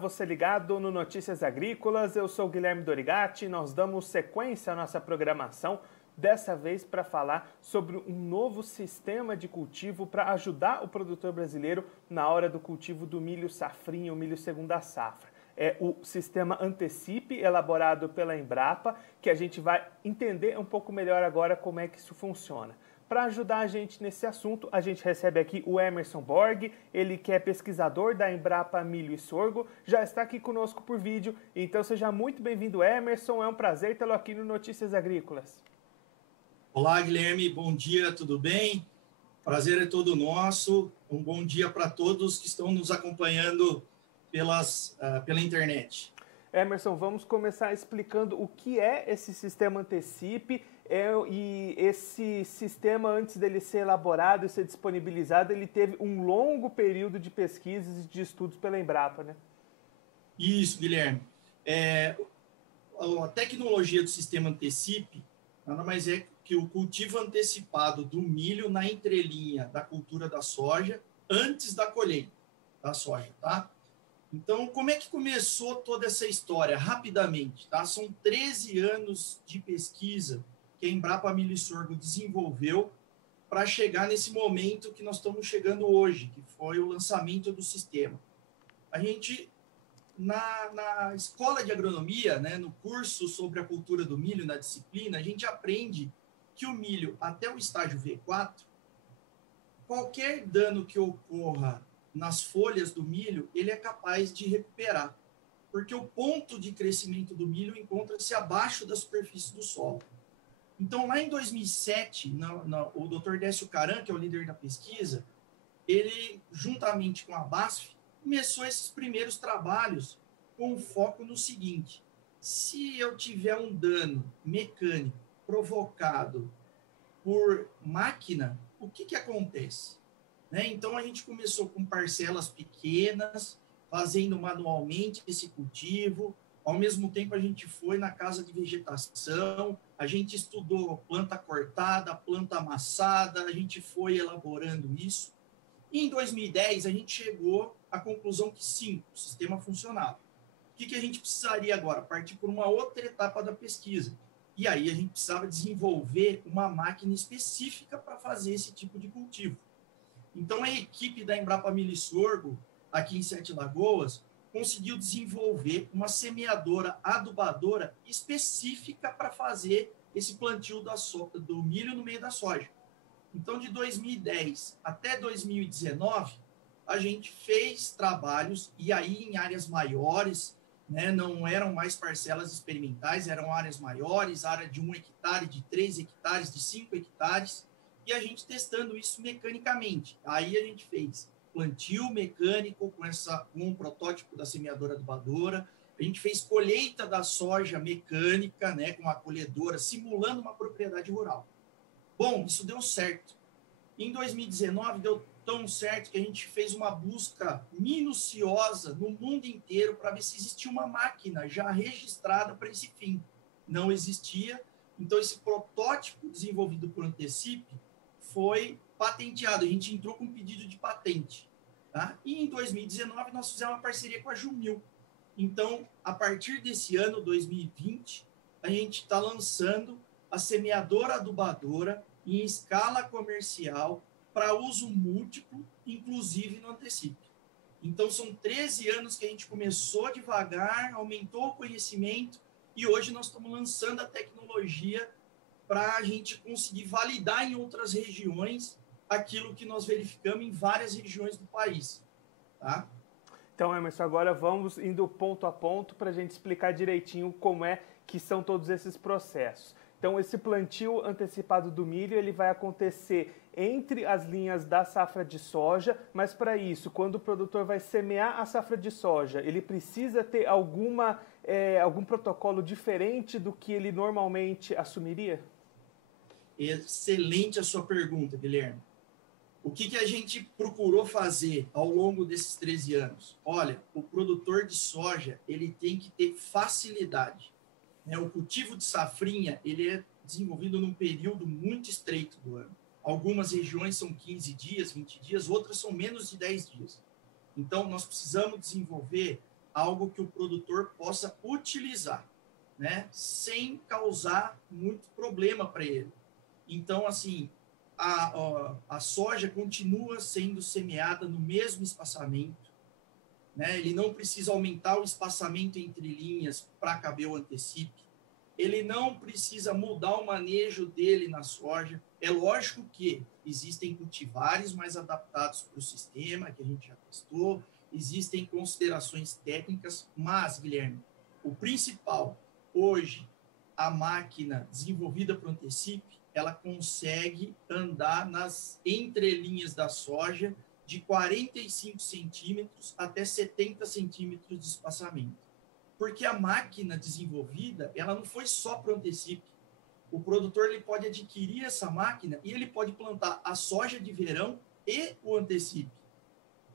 você ligado no Notícias Agrícolas, eu sou Guilherme Dorigatti, nós damos sequência à nossa programação, dessa vez para falar sobre um novo sistema de cultivo para ajudar o produtor brasileiro na hora do cultivo do milho safrinha, o milho segunda safra. É o sistema Antecipe, elaborado pela Embrapa, que a gente vai entender um pouco melhor agora como é que isso funciona. Para ajudar a gente nesse assunto, a gente recebe aqui o Emerson Borg, ele que é pesquisador da Embrapa Milho e Sorgo, já está aqui conosco por vídeo, então seja muito bem-vindo, Emerson, é um prazer tê-lo aqui no Notícias Agrícolas. Olá, Guilherme, bom dia, tudo bem? Prazer é todo nosso, um bom dia para todos que estão nos acompanhando pela internet. Emerson, vamos começar explicando o que é esse sistema Antecipe e esse sistema, antes dele ser elaborado e ser disponibilizado, ele teve um longo período de pesquisas e de estudos pela Embrapa, né? Isso, Guilherme. A tecnologia do sistema Antecipe nada mais é que o cultivo antecipado do milho na entrelinha da cultura da soja antes da colheita da soja, tá? Então, como é que começou toda essa história? Rapidamente, tá? São 13 anos de pesquisa que a Embrapa Milho e Sorgo desenvolveu para chegar nesse momento que nós estamos chegando hoje, que foi o lançamento do sistema. A gente, na escola de agronomia, né, no curso sobre a cultura do milho, na disciplina, a gente aprende que o milho, até o estágio V4, qualquer dano que ocorra nas folhas do milho, ele é capaz de recuperar, porque o ponto de crescimento do milho encontra-se abaixo da superfície do solo. Então, lá em 2007, o Dr. Décio Caran, que é o líder da pesquisa, ele, juntamente com a BASF, começou esses primeiros trabalhos com foco no seguinte: se eu tiver um dano mecânico provocado por máquina, o que acontece? Né? Então, a gente começou com parcelas pequenas, fazendo manualmente esse cultivo. Ao mesmo tempo, a gente foi na casa de vegetação, a gente estudou planta cortada, planta amassada, a gente foi elaborando isso. E em 2010, a gente chegou à conclusão que sim, o sistema funcionava. O que a gente precisaria agora? Partir por uma outra etapa da pesquisa. E aí a gente precisava desenvolver uma máquina específica para fazer esse tipo de cultivo. Então, a equipe da Embrapa Milho e Sorgo, aqui em Sete Lagoas, conseguiu desenvolver uma semeadora adubadora específica para fazer esse plantio do milho no meio da soja. Então, de 2010 até 2019, a gente fez trabalhos, e aí em áreas maiores, né, não eram mais parcelas experimentais, eram áreas maiores, área de 1 hectare, de 3 hectares, de 5 hectares, e a gente testando isso mecanicamente. Aí a gente fez plantio mecânico com um protótipo da semeadora adubadora, a gente fez colheita da soja mecânica, né, com uma colhedora, simulando uma propriedade rural. Bom, isso deu certo. Em 2019, deu tão certo que a gente fez uma busca minuciosa no mundo inteiro para ver se existia uma máquina já registrada para esse fim. Não existia. Então, esse protótipo desenvolvido por Antecipe foi patenteado. A gente entrou com um pedido de patente. Tá? E em 2019, nós fizemos uma parceria com a Jumil. Então, a partir desse ano, 2020, a gente está lançando a semeadora adubadora em escala comercial para uso múltiplo, inclusive no Antecipe. Então, são 13 anos que a gente começou devagar, aumentou o conhecimento e hoje nós estamos lançando a tecnologia para a gente conseguir validar em outras regiões aquilo que nós verificamos em várias regiões do país. Tá? Então, Emerson, agora vamos indo ponto a ponto para a gente explicar direitinho como é que são todos esses processos. Então, esse plantio antecipado do milho, ele vai acontecer entre as linhas da safra de soja, mas para isso, quando o produtor vai semear a safra de soja, ele precisa ter algum protocolo diferente do que ele normalmente assumiria? Excelente a sua pergunta, Guilherme. O que a gente procurou fazer ao longo desses 13 anos? Olha, o produtor de soja, ele tem que ter facilidade. O cultivo de safrinha, ele é desenvolvido num período muito estreito do ano. Algumas regiões são 15 dias, 20 dias, outras são menos de 10 dias. Então, nós precisamos desenvolver algo que o produtor possa utilizar, né, sem causar muito problema para ele. Então, assim, a soja continua sendo semeada no mesmo espaçamento, né? Ele não precisa aumentar o espaçamento entre linhas para caber o antecipe. Ele não precisa mudar o manejo dele na soja. É lógico que existem cultivares mais adaptados para o sistema, que a gente já testou, existem considerações técnicas, mas, Guilherme, o principal, hoje, a máquina desenvolvida para o antecipe, ela consegue andar nas entrelinhas da soja de 45 centímetros até 70 centímetros de espaçamento. Porque a máquina desenvolvida, ela não foi só para o antecipe. O produtor ele pode adquirir essa máquina e ele pode plantar a soja de verão e o antecipe.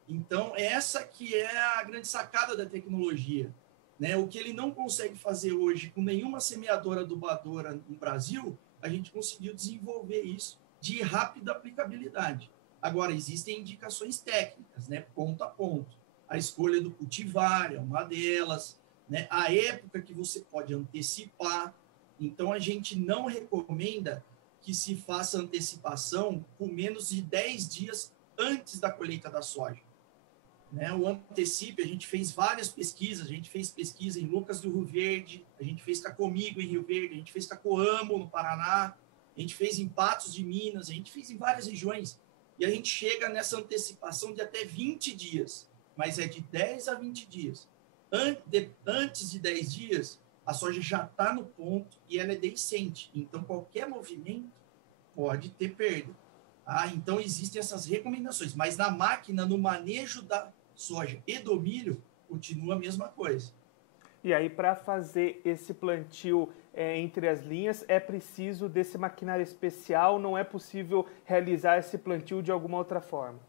Então, essa que é a grande sacada da tecnologia, né? O que ele não consegue fazer hoje com nenhuma semeadora adubadora no Brasil, a gente conseguiu desenvolver isso de rápida aplicabilidade. Agora, existem indicações técnicas, né? Ponto a ponto. A escolha do cultivar é uma delas, né? A época que você pode antecipar. Então, a gente não recomenda que se faça antecipação com menos de 10 dias antes da colheita da soja. Né? O antecipe, a gente fez várias pesquisas, a gente fez pesquisa em Lucas do Rio Verde, a gente fez com a Comigo em Rio Verde, a gente fez com a Coamo no Paraná, a gente fez em Patos de Minas, a gente fez em várias regiões, e a gente chega nessa antecipação de até 20 dias, mas é de 10 a 20 dias. Antes de 10 dias, a soja já está no ponto e ela é deiscente, então qualquer movimento pode ter perda. Então, existem essas recomendações, mas na máquina, no manejo da soja e do milho, continua a mesma coisa. E aí, para fazer esse plantio entre as linhas, é preciso desse maquinário especial, não é possível realizar esse plantio de alguma outra forma?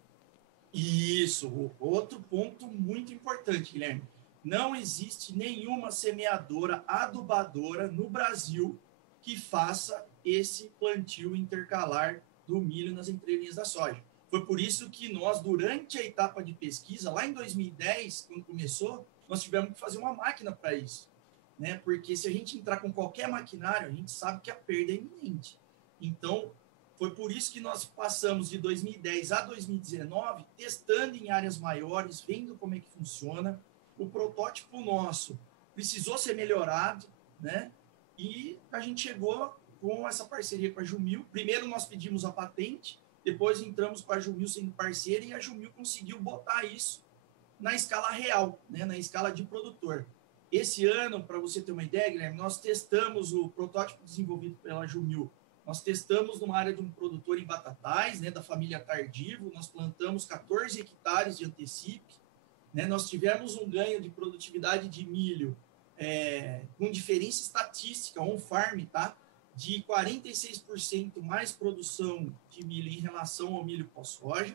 Isso, outro ponto muito importante, Guilherme. Não existe nenhuma semeadora adubadora no Brasil que faça esse plantio intercalar do milho nas entrelinhas da soja. Foi por isso que nós, durante a etapa de pesquisa, lá em 2010, quando começou, nós tivemos que fazer uma máquina para isso, né? Porque se a gente entrar com qualquer maquinário, a gente sabe que a perda é iminente. Então, foi por isso que nós passamos de 2010 a 2019 testando em áreas maiores, vendo como é que funciona. O protótipo nosso precisou ser melhorado, né? E a gente chegou com essa parceria com a Jumil. Primeiro nós pedimos a patente, depois entramos com a Jumil sendo parceira e a Jumil conseguiu botar isso na escala real, né, na escala de produtor. Esse ano, para você ter uma ideia, Guilherme, nós testamos o protótipo desenvolvido pela Jumil. Nós testamos numa área de um produtor em Batatais, né, da família Tardivo, nós plantamos 14 hectares de antecipe, né, nós tivemos um ganho de produtividade de milho com diferença estatística, on-farm, tá? De 46% mais produção de milho em relação ao milho pós-soja.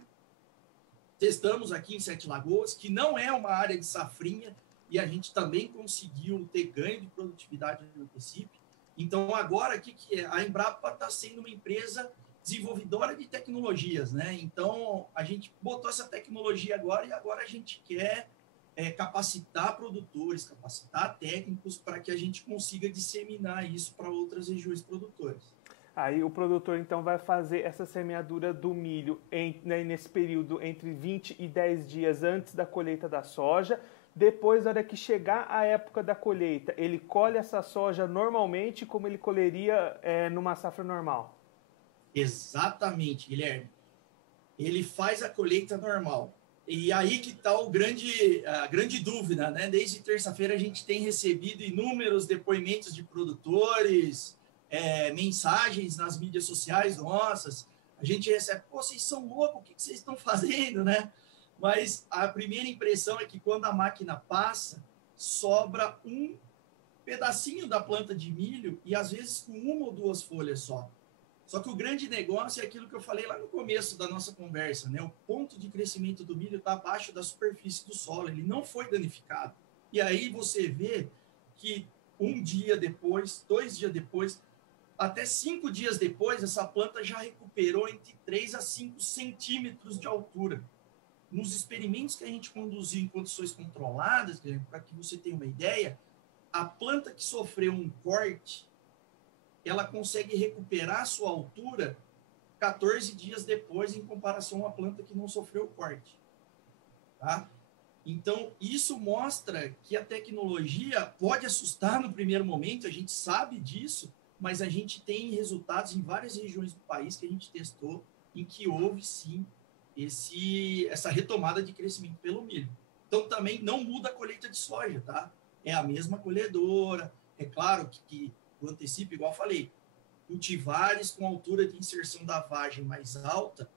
Testamos aqui em Sete Lagoas, que não é uma área de safrinha, e a gente também conseguiu ter ganho de produtividade no antecipe. Então, agora, o que é? A Embrapa está sendo uma empresa desenvolvedora de tecnologias, né? Então, a gente botou essa tecnologia agora e agora a gente quer capacitar produtores, capacitar técnicos para que a gente consiga disseminar isso para outras regiões produtoras. Aí o produtor, então, vai fazer essa semeadura do milho nesse período entre 20 e 10 dias antes da colheita da soja. Depois, na hora que chegar a época da colheita, ele colhe essa soja normalmente como ele colheria numa safra normal? Exatamente, Guilherme. Ele faz a colheita normal. E aí que está a grande dúvida, né? Desde terça-feira a gente tem recebido inúmeros depoimentos de produtores, mensagens nas mídias sociais nossas. A gente recebe, pô, vocês são loucos, o que vocês estão fazendo, né? Mas a primeira impressão é que quando a máquina passa, sobra um pedacinho da planta de milho e às vezes com uma ou duas folhas só. Só que o grande negócio é aquilo que eu falei lá no começo da nossa conversa, né? O ponto de crescimento do milho está abaixo da superfície do solo, ele não foi danificado. E aí você vê que um dia depois, 2 dias depois, até 5 dias depois, essa planta já recuperou entre 3 a 5 centímetros de altura. nos experimentos que a gente conduziu em condições controladas, para que você tenha uma ideia, a planta que sofreu um corte, ela consegue recuperar a sua altura 14 dias depois, em comparação a uma planta que não sofreu o corte. Tá? Então, isso mostra que a tecnologia pode assustar no primeiro momento, a gente sabe disso, mas a gente tem resultados em várias regiões do país que a gente testou, em que houve, sim, essa retomada de crescimento pelo milho. Então, também não muda a colheita de soja, tá? É a mesma colhedora. É claro que o antecipo, igual eu falei, cultivares com altura de inserção da vagem mais alta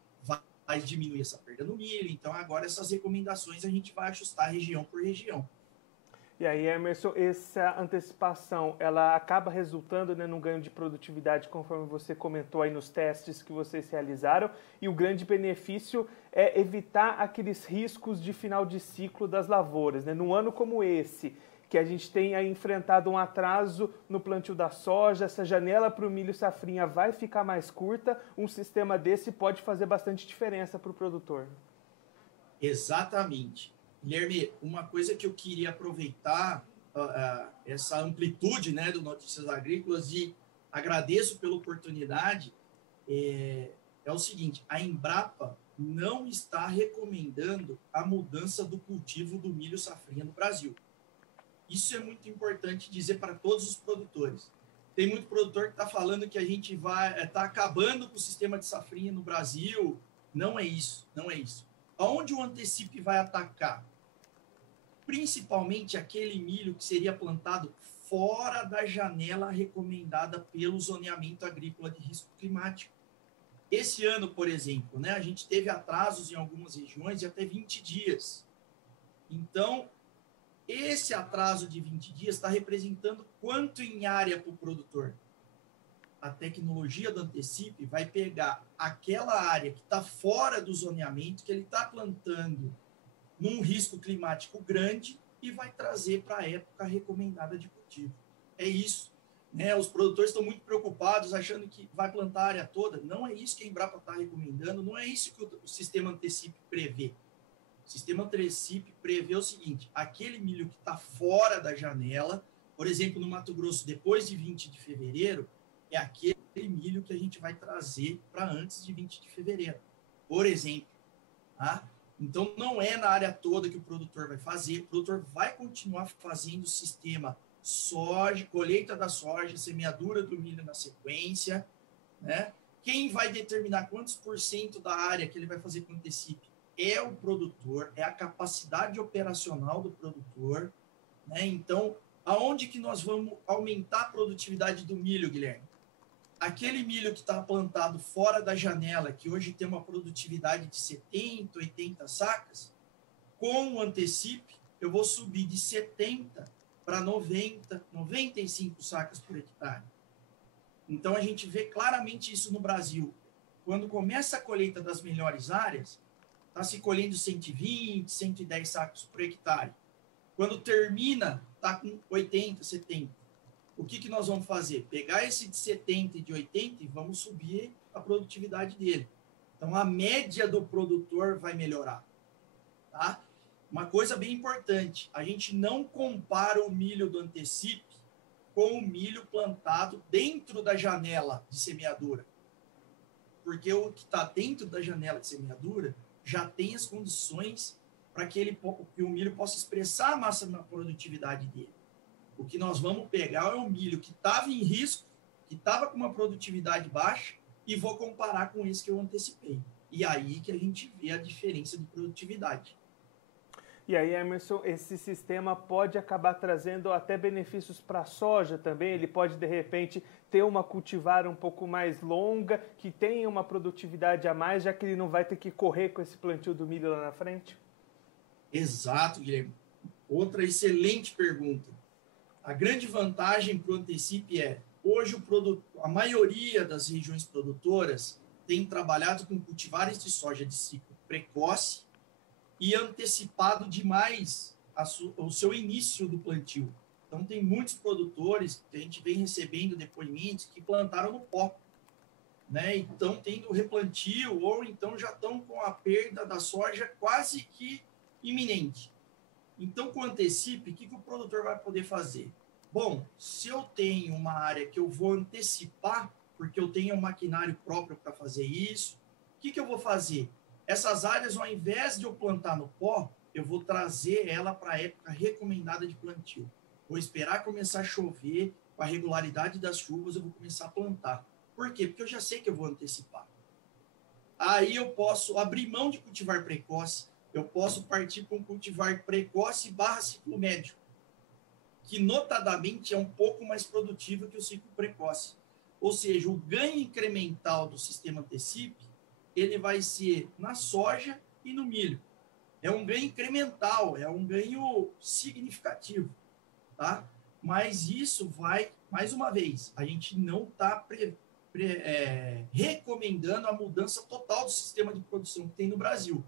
vai diminuir essa perda no milho. Então, agora essas recomendações a gente vai ajustar região por região. E aí, Emerson, essa antecipação, ela acaba resultando, né, num ganho de produtividade, conforme você comentou aí nos testes que vocês realizaram, e o grande benefício é evitar aqueles riscos de final de ciclo das lavouras, né? Num ano como esse, que a gente tem aí enfrentado um atraso no plantio da soja, essa janela para o milho safrinha vai ficar mais curta, um sistema desse pode fazer bastante diferença para o produtor. Exatamente. Guilherme, uma coisa que eu queria aproveitar, essa amplitude, né, do Notícias Agrícolas, e agradeço pela oportunidade, é o seguinte: a Embrapa não está recomendando a mudança do cultivo do milho safrinha no Brasil. Isso é muito importante dizer para todos os produtores. Tem muito produtor que está falando que a gente vai estar acabando com o sistema de safrinha no Brasil. Não é isso, não é isso. Aonde o antecipe vai atacar? Principalmente aquele milho que seria plantado fora da janela recomendada pelo zoneamento agrícola de risco climático. Esse ano, por exemplo, né, a gente teve atrasos em algumas regiões de até 20 dias. Então, esse atraso de 20 dias está representando quanto em área para o produtor? A tecnologia do antecipe vai pegar aquela área que está fora do zoneamento, que ele está plantando num risco climático grande, e vai trazer para a época recomendada de cultivo. É isso. Né? Os produtores estão muito preocupados, achando que vai plantar a área toda. Não é isso que a Embrapa está recomendando, não é isso que o sistema antecipe prevê. O sistema antecipe prevê o seguinte: aquele milho que está fora da janela, por exemplo, no Mato Grosso, depois de 20 de fevereiro, é aquele milho que a gente vai trazer para antes de 20 de fevereiro, por exemplo. Tá? Então, não é na área toda que o produtor vai fazer, o produtor vai continuar fazendo o sistema soja, colheita da soja, semeadura do milho na sequência. Né? Quem vai determinar quantos % da área que ele vai fazer com antecipe é o produtor, é a capacidade operacional do produtor. Né? Então, aonde que nós vamos aumentar a produtividade do milho, Guilherme? Aquele milho que está plantado fora da janela, que hoje tem uma produtividade de 70, 80 sacas, com o antecipe, eu vou subir de 70 para 90, 95 sacas por hectare. Então, a gente vê claramente isso no Brasil. Quando começa a colheita das melhores áreas, está se colhendo 120, 110 sacos por hectare. Quando termina, está com 80, 70. O que nós vamos fazer? Pegar esse de 70 e de 80 e vamos subir a produtividade dele. Então, a média do produtor vai melhorar. Tá? Uma coisa bem importante, a gente não compara o milho do antecipe com o milho plantado dentro da janela de semeadura. Porque o que está dentro da janela de semeadura já tem as condições para que o milho possa expressar a máxima produtividade dele. O que nós vamos pegar é o milho que estava em risco, que estava com uma produtividade baixa, e vou comparar com esse que eu antecipei. E aí que a gente vê a diferença de produtividade. E aí, Emerson, esse sistema pode acabar trazendo até benefícios para a soja também? Ele pode, de repente, ter uma cultivar um pouco mais longa, que tenha uma produtividade a mais, já que ele não vai ter que correr com esse plantio do milho lá na frente? Exato, Guilherme. Outra excelente pergunta. A grande vantagem para o antecipe é, hoje a maioria das regiões produtoras tem trabalhado com cultivares de soja de ciclo precoce e antecipado demais o seu início do plantio. Então, tem muitos produtores que a gente vem recebendo depoimentos que plantaram no pó. né? Então, tendo replantio, ou então já estão com a perda da soja quase que iminente. Então, com o Antecipe, o que o produtor vai poder fazer? Bom, se eu tenho uma área que eu vou antecipar, porque eu tenho um maquinário próprio para fazer isso, o que eu vou fazer? Essas áreas, ao invés de eu plantar no pó, eu vou trazer ela para a época recomendada de plantio. Vou esperar começar a chover, com a regularidade das chuvas, eu vou começar a plantar. Por quê? Porque eu já sei que eu vou antecipar. Aí eu posso abrir mão de cultivar precoce, eu posso partir para um cultivar precoce / ciclo médio, que notadamente é um pouco mais produtivo que o ciclo precoce. Ou seja, o ganho incremental do sistema Antecipe, ele vai ser na soja e no milho. É um ganho incremental, é um ganho significativo, tá? Mas isso vai, mais uma vez, a gente não está recomendando a mudança total do sistema de produção que tem no Brasil,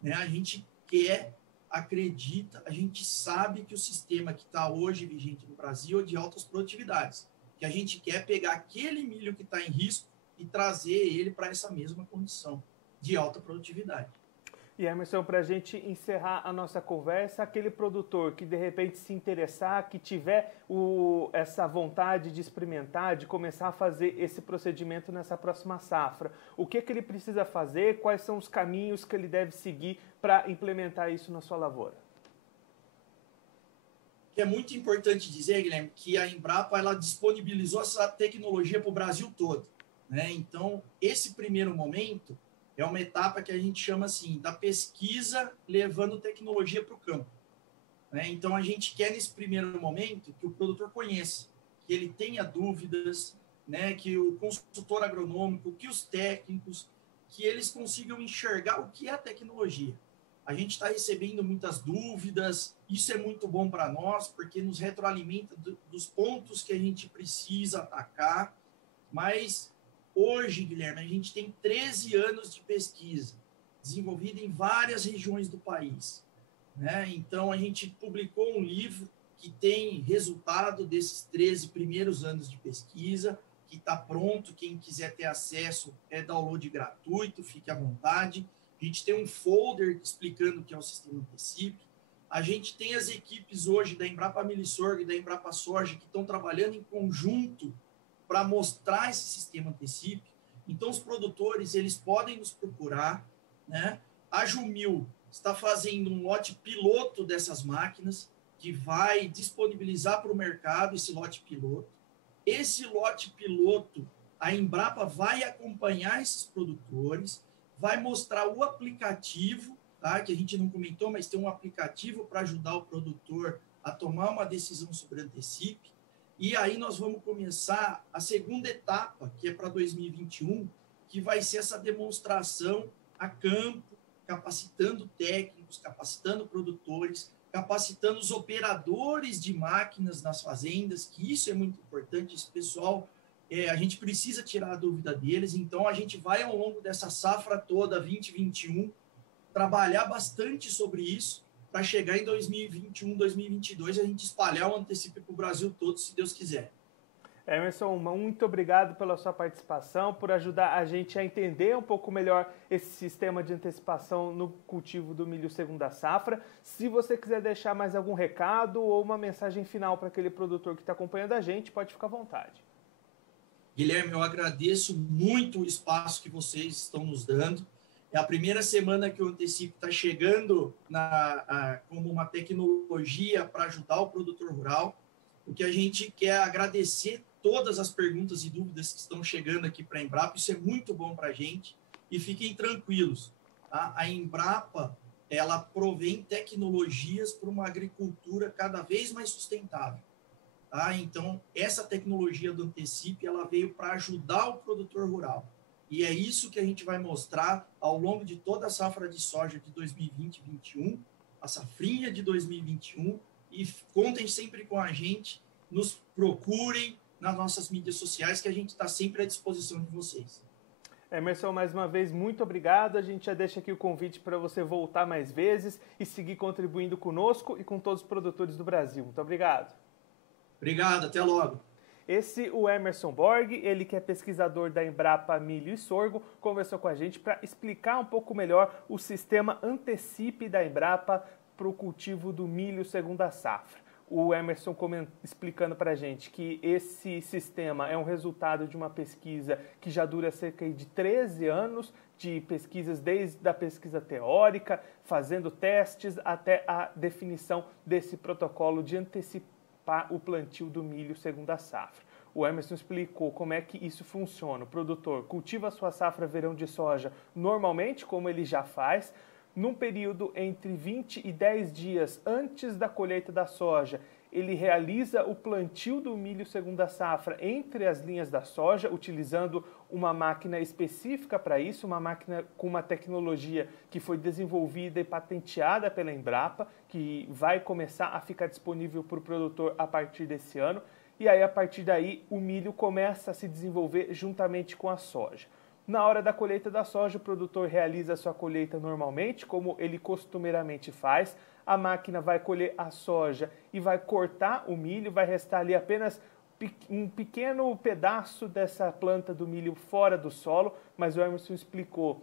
né? A gente quer, acredita, a gente sabe que o sistema que está hoje vigente no Brasil é de altas produtividades, que a gente quer pegar aquele milho que está em risco e trazer ele para essa mesma condição de alta produtividade. E Emerson, para a gente encerrar a nossa conversa, aquele produtor que de repente se interessar, que tiver essa vontade de experimentar, de começar a fazer esse procedimento nessa próxima safra, o que ele precisa fazer, quais são os caminhos que ele deve seguir para implementar isso na sua lavoura? É muito importante dizer, Guilherme, que a Embrapa ela disponibilizou essa tecnologia para o Brasil todo, né? Então, esse primeiro momento é uma etapa que a gente chama assim, da pesquisa levando tecnologia para o campo, né? Então, a gente quer, nesse primeiro momento, que o produtor conheça, que ele tenha dúvidas, né? Que o consultor agronômico, que os técnicos, que eles consigam enxergar o que é a tecnologia. A gente está recebendo muitas dúvidas, isso é muito bom para nós, porque nos retroalimenta dos pontos que a gente precisa atacar, mas hoje, Guilherme, a gente tem 13 anos de pesquisa, desenvolvida em várias regiões do país, né? Então, a gente publicou um livro que tem resultado desses 13 primeiros anos de pesquisa, que está pronto, quem quiser ter acesso é download gratuito, fique à vontade. A gente tem um folder explicando o que é o sistema Antecipe. A gente tem as equipes hoje da Embrapa Milho e Sorgo e da Embrapa Soja que estão trabalhando em conjunto para mostrar esse sistema Antecipe. Então, os produtores eles podem nos procurar, né? A Jumil está fazendo um lote piloto dessas máquinas que vai disponibilizar para o mercado esse lote piloto. Esse lote piloto, a Embrapa vai acompanhar esses produtores, vai mostrar o aplicativo, tá? Que a gente não comentou, mas tem um aplicativo para ajudar o produtor a tomar uma decisão sobre Antecipe. E aí nós vamos começar a segunda etapa, que é para 2021, que vai ser essa demonstração a campo, capacitando técnicos, capacitando produtores, capacitando os operadores de máquinas nas fazendas, que isso é muito importante, esse pessoal... a gente precisa tirar a dúvida deles, então a gente vai ao longo dessa safra toda, 2021, trabalhar bastante sobre isso, para chegar em 2021, 2022, a gente espalhar o Antecipe para o Brasil todo, se Deus quiser. Emerson, muito obrigado pela sua participação, por ajudar a gente a entender um pouco melhor esse sistema de antecipação no cultivo do milho segunda safra. Se você quiser deixar mais algum recado ou uma mensagem final para aquele produtor que está acompanhando a gente, pode ficar à vontade. Guilherme, eu agradeço muito o espaço que vocês estão nos dando. É a primeira semana que o Antecipe está chegando como uma tecnologia para ajudar o produtor rural. O que a gente quer agradecer todas as perguntas e dúvidas que estão chegando aqui para a Embrapa. Isso é muito bom para a gente. E fiquem tranquilos, tá? A Embrapa ela provém tecnologias para uma agricultura cada vez mais sustentável. Tá? Então, essa tecnologia do Antecipe, ela veio para ajudar o produtor rural. E é isso que a gente vai mostrar ao longo de toda a safra de soja de 2020-2021, a safrinha de 2021, e contem sempre com a gente, nos procurem nas nossas mídias sociais, que a gente está sempre à disposição de vocês. Emerson, mais uma vez, muito obrigado. A gente já deixa aqui o convite para você voltar mais vezes e seguir contribuindo conosco e com todos os produtores do Brasil. Muito obrigado. Obrigado, até logo. O Emerson Borg, ele que é pesquisador da Embrapa Milho e Sorgo, conversou com a gente para explicar um pouco melhor o sistema Antecipe da Embrapa para o cultivo do milho segunda safra. O Emerson explicando para a gente que esse sistema é um resultado de uma pesquisa que já dura cerca de 13 anos, de pesquisas desde a pesquisa teórica, fazendo testes até a definição desse protocolo de antecipar o plantio do milho segunda safra. O Emerson explicou como é que isso funciona. O produtor cultiva a sua safra verão de soja normalmente, como ele já faz, num período entre 20 e 10 dias antes da colheita da soja. Ele realiza o plantio do milho segunda safra entre as linhas da soja, utilizando uma máquina específica para isso, uma máquina com uma tecnologia que foi desenvolvida e patenteada pela Embrapa, que vai começar a ficar disponível para o produtor a partir desse ano. E aí, a partir daí, o milho começa a se desenvolver juntamente com a soja. Na hora da colheita da soja, o produtor realiza a sua colheita normalmente, como ele costumeiramente faz. A máquina vai colher a soja e vai cortar o milho, vai restar ali apenas um pequeno pedaço dessa planta do milho fora do solo, mas o Emerson explicou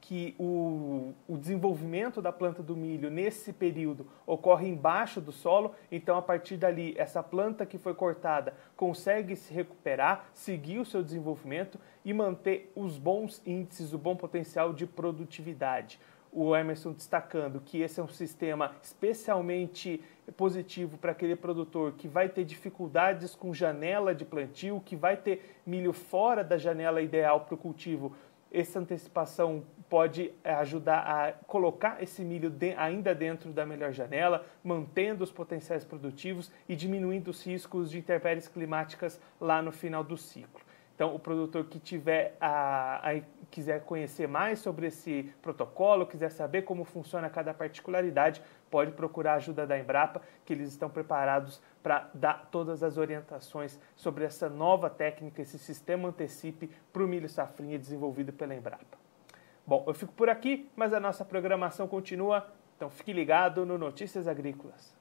que o desenvolvimento da planta do milho nesse período ocorre embaixo do solo, então a partir dali essa planta que foi cortada consegue se recuperar, seguir o seu desenvolvimento e manter os bons índices, o bom potencial de produtividade. O Emerson destacando que esse é um sistema especialmente positivo para aquele produtor que vai ter dificuldades com janela de plantio, que vai ter milho fora da janela ideal para o cultivo. Essa antecipação pode ajudar a colocar esse milho ainda dentro da melhor janela, mantendo os potenciais produtivos e diminuindo os riscos de intempéries climáticas lá no final do ciclo. Então, o produtor que quiser conhecer mais sobre esse protocolo, quiser saber como funciona cada particularidade, pode procurar a ajuda da Embrapa, que eles estão preparados para dar todas as orientações sobre essa nova técnica, esse sistema Antecipe para o milho safrinha desenvolvido pela Embrapa. Bom, eu fico por aqui, mas a nossa programação continua, então fique ligado no Notícias Agrícolas.